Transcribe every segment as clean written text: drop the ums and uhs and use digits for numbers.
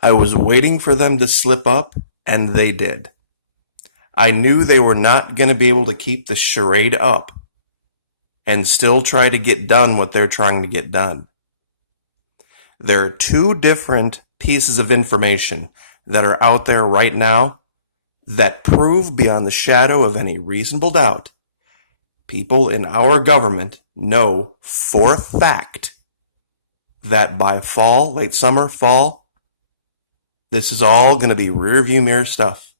I was waiting for them to slip up, and they did. I knew they were not going to be able to keep the charade up and still try to get done what they're trying to get done. There are two different pieces of information that are out there right now that prove beyond the shadow of any reasonable doubt people in our government know for a fact that by fall, late summer, fall, this is all going to be rearview mirror stuff.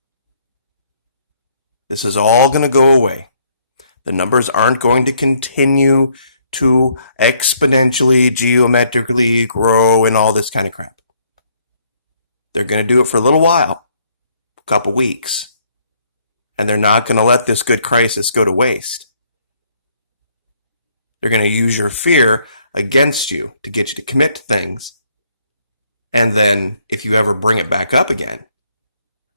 This is all going to go away. The numbers aren't going to continue to exponentially, geometrically grow and all this kind of crap. They're going to do it for a little while, a couple weeks, and they're not going to let this good crisis go to waste. They're going to use your fear against you to get you to commit to things. And then if you ever bring it back up again,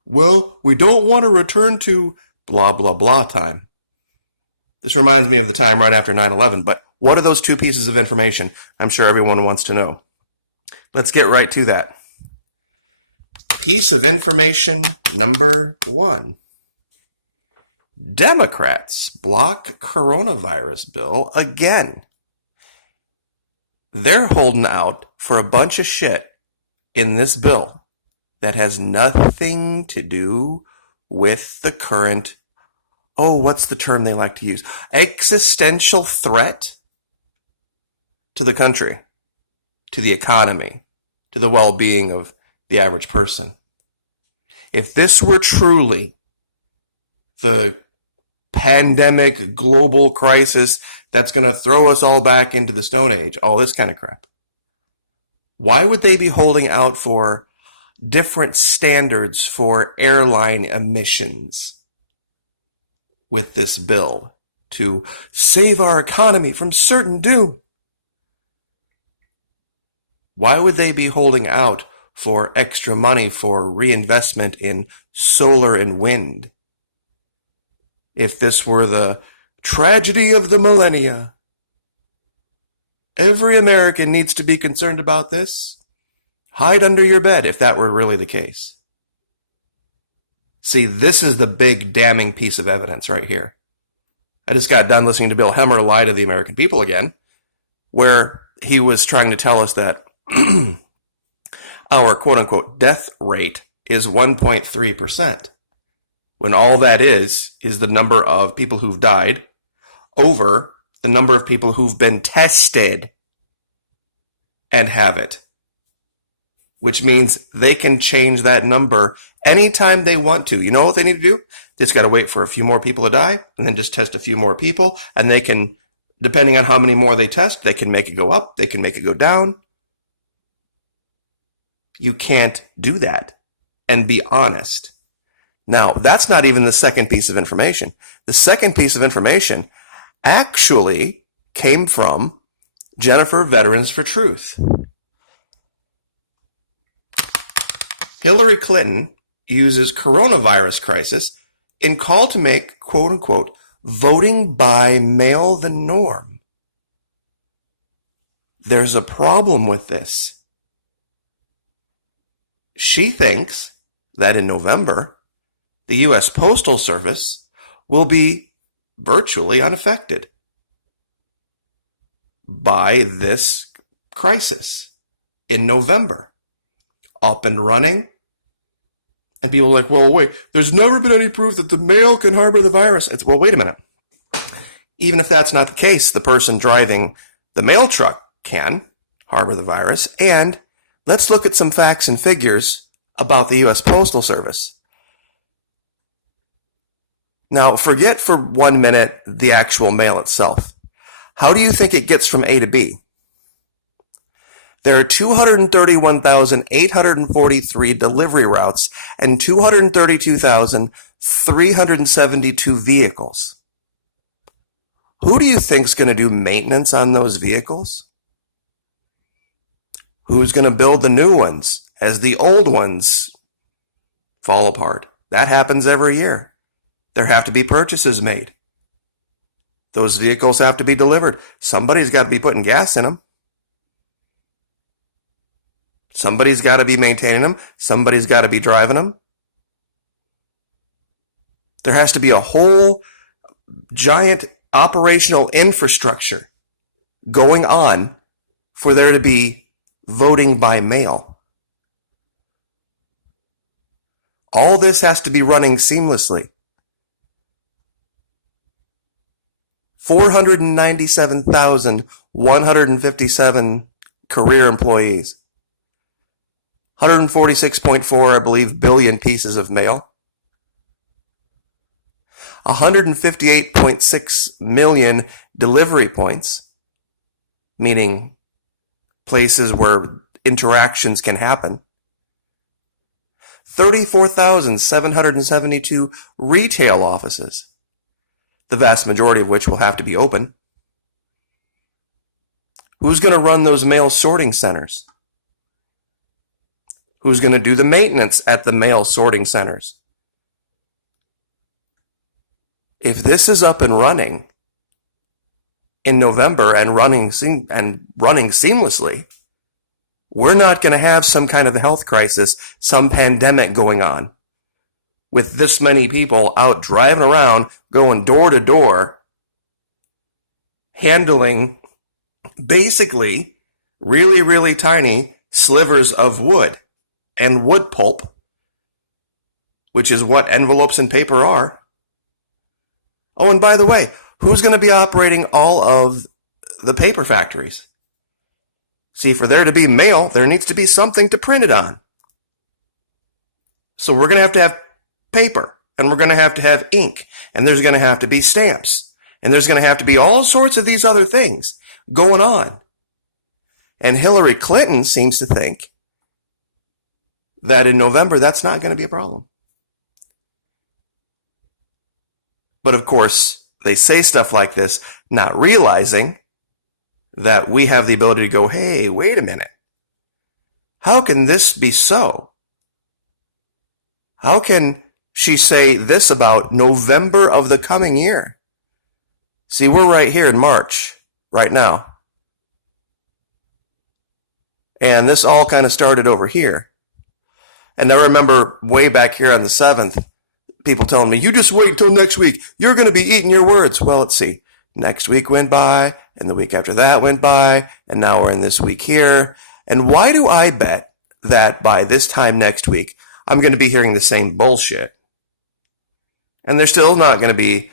well, we don't want to return to blah, blah, blah time. This reminds me of the time right after 9/11, but what are those two pieces of information? I'm sure everyone wants to know. Let's get right to that. Piece of information number one. Democrats block coronavirus bill again. They're holding out for a bunch of shit in this bill that has nothing to do with the current, what's the term they like to use? Existential threat to the country, to the economy, to the well-being of the average person. If this were truly the pandemic global crisis that's going to throw us all back into the Stone Age, all this kind of crap, why would they be holding out for different standards for airline emissions with this bill to save our economy from certain doom? Why would they be holding out for extra money for reinvestment in solar and wind? If this were the tragedy of the millennia, every American needs to be concerned about this. Hide under your bed if that were really the case. See, this is the big damning piece of evidence right here. I just got done listening to Bill Hemmer lie to the American people again, where he was trying to tell us that our quote-unquote death rate is 1.3%, when all that is the number of people who've died over the number of people who've been tested and have it, which means they can change that number anytime they want to. You know what they need to do? They just got to wait for a few more people to die and then just test a few more people, and they can, depending on how many more they test, they can make it go up, they can make it go down. You can't do that and be honest. Now, that's not even the second piece of information. The second piece of information actually came from Jennifer Veterans for Truth. Hilary Clinton uses coronavirus crisis in call to make, quote unquote, voting by mail the norm. There's a problem with this. She thinks that in November, the U.S. Postal Service will be virtually unaffected by this crisis in November. Up and running. And people are like, well, wait, there's never been any proof that the mail can harbor the virus. Well, wait a minute. Even if that's not the case, the person driving the mail truck can harbor the virus. And let's look at some facts and figures about the U.S. Postal Service. Now, forget for 1 minute the actual mail itself. How do you think it gets from A to B? There are 231,843 delivery routes and 232,372 vehicles. Who do you think is going to do maintenance on those vehicles? Who's going to build the new ones as the old ones fall apart? That happens every year. There have to be purchases made. Those vehicles have to be delivered. Somebody's got to be putting gas in them. Somebody's got to be maintaining them. Somebody's got to be driving them. There has to be a whole giant operational infrastructure going on for there to be voting by mail. All this has to be running seamlessly. 497,157 career employees. 146.4, I believe, billion pieces of mail. 158.6 million delivery points, meaning places where interactions can happen. 34,772 retail offices, the vast majority of which will have to be open. Who's going to run those mail sorting centers? Who's going to do the maintenance at the mail sorting centers? If this is up and running in November and running seamlessly, we're not going to have some kind of health crisis, some pandemic going on with this many people out driving around, going door to door, handling basically really, really tiny slivers of wood and wood pulp, which is what envelopes and paper are. Oh, and by the way, who's going to be operating all of the paper factories? See, for there to be mail, there needs to be something to print it on. So we're going to have paper, and we're going to have ink, and there's going to have to be stamps, and there's going to have to be all sorts of these other things going on. And Hilary Clinton seems to think that in November that's not going to be a problem. But of course, they say stuff like this, not realizing that we have the ability to go, hey, wait a minute. How can this be so? How can she say this about November of the coming year? See, we're right here in March, right now. And this all kind of started over here. And I remember way back here on the 7th, people telling me, you just wait until next week. You're going to be eating your words. Well, let's see. Next week went by, and the week after that went by, and now we're in this week here. And why do I bet that by this time next week, I'm going to be hearing the same bullshit? And there's still not going to be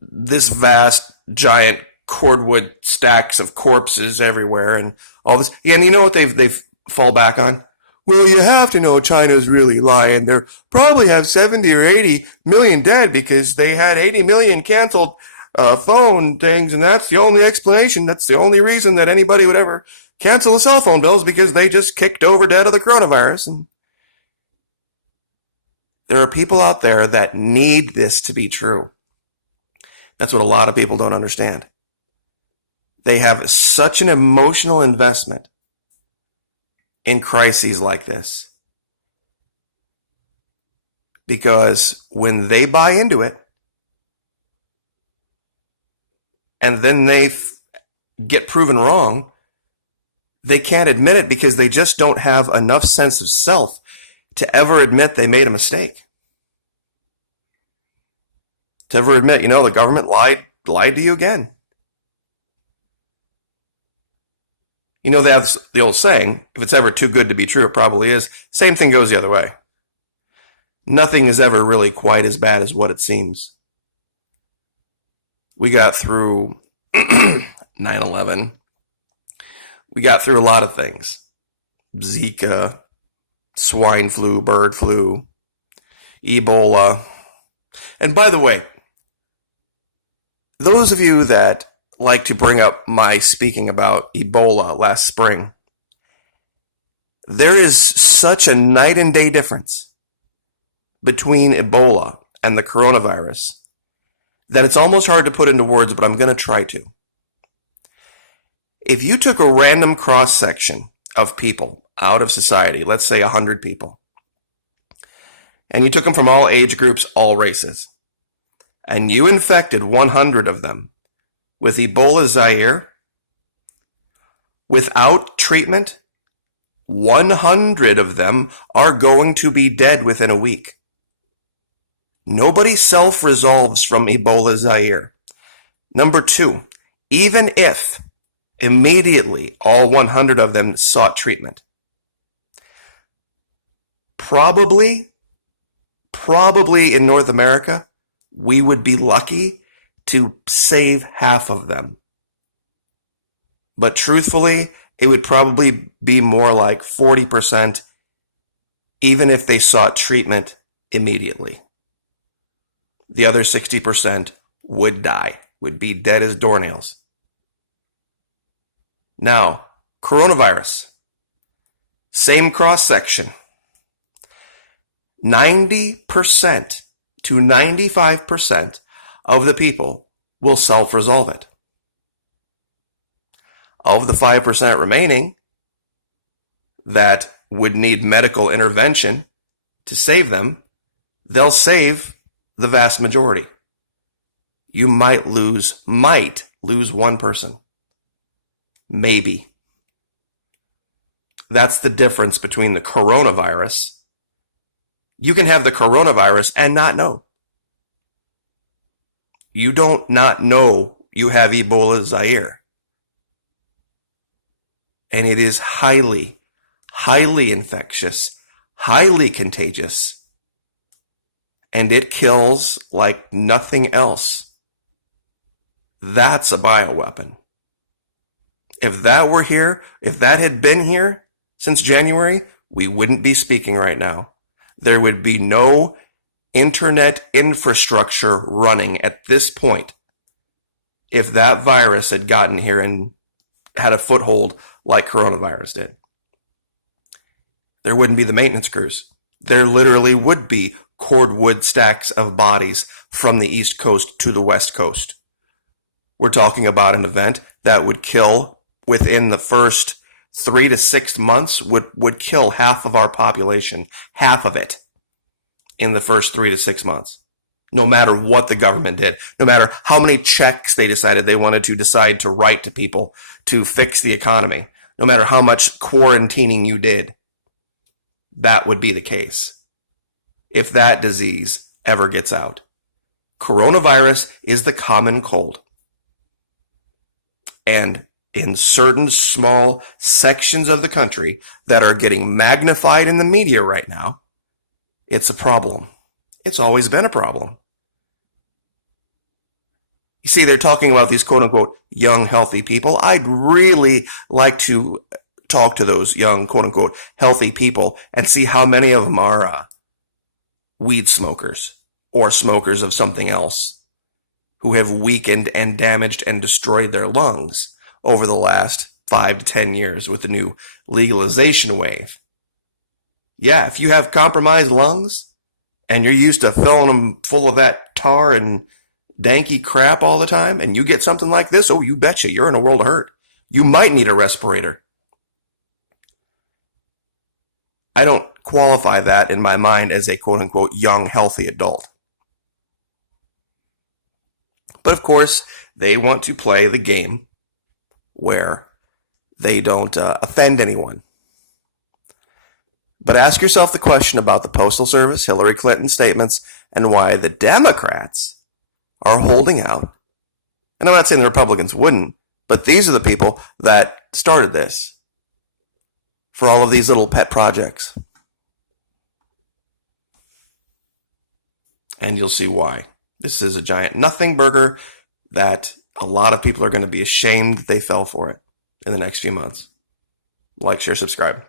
this vast, giant cordwood stacks of corpses everywhere and all this. And you know what they've fall back on? Well, you have to know China's really lying. They probably have 70 or 80 million dead because they had 80 million canceled phone things, and that's the only explanation. That's the only reason that anybody would ever cancel the cell phone bills, because they just kicked over dead of the coronavirus. And there are people out there that need this to be true. That's what a lot of people don't understand. They have such an emotional investment in crises like this, because when they buy into it and then they get proven wrong, they can't admit it because they just don't have enough sense of self to ever admit they made a mistake. To ever admit, the government lied to you again. They have the old saying, if it's ever too good to be true, it probably is. Same thing goes the other way. Nothing is ever really quite as bad as what it seems. We got through 9/11. We got through a lot of things. Zika, swine flu, bird flu, Ebola. And by the way, those of you that like to bring up my speaking about Ebola last spring, there is such a night and day difference between Ebola and the coronavirus that it's almost hard to put into words, but I'm going to try to. If you took a random cross-section of people out of society, let's say 100 people, and you took them from all age groups, all races, and you infected 100 of them with Ebola Zaire, without treatment, 100 of them are going to be dead within a week. Nobody self-resolves from Ebola Zaire. Number 2, even if immediately all 100 of them sought treatment, probably in North America, we would be lucky to save half of them. But truthfully, it would probably be more like 40%, even if they sought treatment immediately. The other 60% would die, would be dead as doornails. Now, coronavirus, same cross-section. 90% to 95% of the people will self-resolve it. Of the 5% remaining that would need medical intervention to save them, they'll save the vast majority. You might lose one person. Maybe. That's the difference between the coronavirus. You can have the coronavirus and not know. You don't not know you have Ebola Zaire. And it is highly, highly infectious, highly contagious, and it kills like nothing else. That's a bioweapon. If that were here, if that had been here since January, we wouldn't be speaking right now. There would be no internet infrastructure running at this point if that virus had gotten here and had a foothold like coronavirus did. There wouldn't be the maintenance crews. There literally would be cordwood stacks of bodies from the East Coast to the West Coast. We're talking about an event that would kill within the first 3 to 6 months, would kill half of our population, half of it, in the first 3 to 6 months. No matter what the government did, no matter how many checks they decided they wanted to decide to write to people to fix the economy, no matter how much quarantining you did, that would be the case if that disease ever gets out. Coronavirus is the common cold. And in certain small sections of the country that are getting magnified in the media right now, it's a problem. It's always been a problem. You see, they're talking about these quote-unquote young, healthy people. I'd really like to talk to those young, quote-unquote healthy people and see how many of them are weed smokers or smokers of something else who have weakened and damaged and destroyed their lungs over the last 5 to 10 years with the new legalization wave. Yeah, if you have compromised lungs and you're used to filling them full of that tar and danky crap all the time, and you get something like this, oh, you betcha, you're in a world of hurt. You might need a respirator. I don't qualify that in my mind as a quote-unquote young, healthy adult. But of course, they want to play the game where they don't offend anyone. But ask yourself the question about the Postal Service, Hillary Clinton's statements, and why the Democrats are holding out. And I'm not saying the Republicans wouldn't, but these are the people that started this for all of these little pet projects. And you'll see why. This is a giant nothing burger that a lot of people are going to be ashamed that they fell for it in the next few months. Like, share, subscribe.